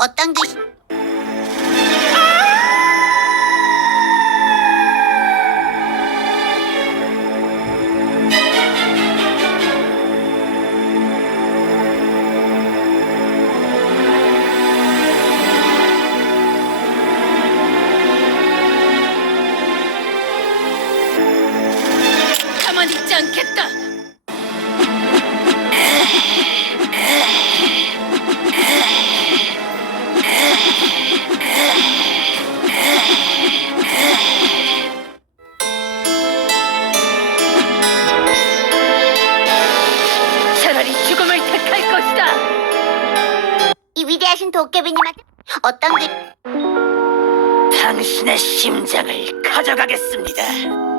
어떤 게 가만히 있지 않겠다. 위대하신 도깨비님한테 어떤 게 당신의 심장을 가져가겠습니다.